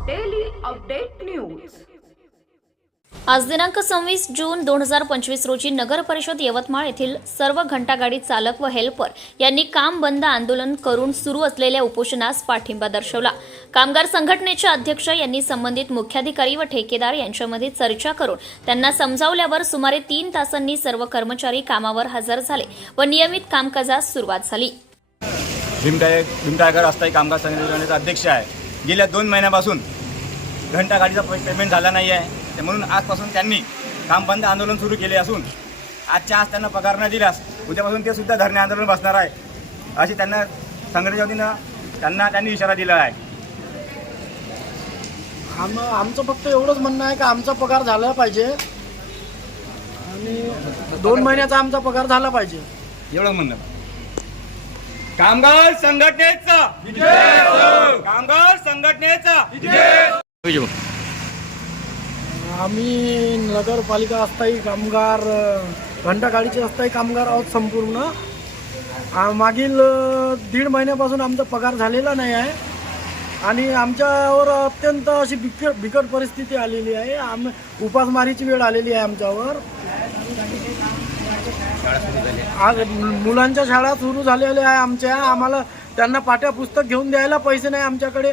Update news आज दिनांक सव्वीस जून दोन हजार पंचवीस रोजी नगर परिषद यवतमाळ येथील सर्व घंटागाडी चालक व हेल्पर यांनी काम बंद आंदोलन करून सुरू असलेल्या उपोषणास पाठिंबा दर्शवला. कामगार संघटनेचे अध्यक्ष यांनी संबंधित मुख्याधिकारी व ठेकेदार यांच्यामध्ये चर्चा करून त्यांना समजावल्यावर सुमारे तीन तासांनी सर्व कर्मचारी कामावर हजर झाले व नियमित कामकाजास सुरुवात झाली. भीमटाय भीमटाळकर अस्थायी कामगार संघटनेचा अध्यक्ष आहे. गेल्या दोन महिन्यापासून घंटा गाडीचा पे- पेमेंट झाला नाही आहे ते म्हणून आजपासून त्यांनी काम बंद आंदोलन सुरू केले असून आजच्या आज त्यांना पगार न दिल्यास उद्यापासून ते सुद्धा धरणे आंदोलन बसणार आहे. अशी त्यांना संघटनेच्या वतीनं त्यांना त्यांनी इशारा दिला आहे. आम आमचं फक्त एवढंच म्हणणं आहे की आमचा पगार झाला पाहिजे. आणि दोन महिन्याचा आमचा पगार झाला पाहिजे. एवढं म्हणणं. कामगार संघटनेचा. कामगार संघटनेचा आम्ही नगरपालिका अस्थायी कामगार घंटागाडीचे अस्थायी कामगार आहोत संपूर्ण. आ, मागील दीड महिन्यापासून आमचा पगार झालेला नाही आहे. आणि आमच्यावर अत्यंत अशी बिकट बिकट परिस्थिती आलेली आहे. आम उपासमारीची वेळ आलेली आहे आमच्यावर. आज मुलांच्या शाळा सुरू झालेल्या आहे आमच्या. आम्हाला त्यांना पाठ्या पुस्तक घेऊन द्यायला पैसे नाही आमच्याकडे.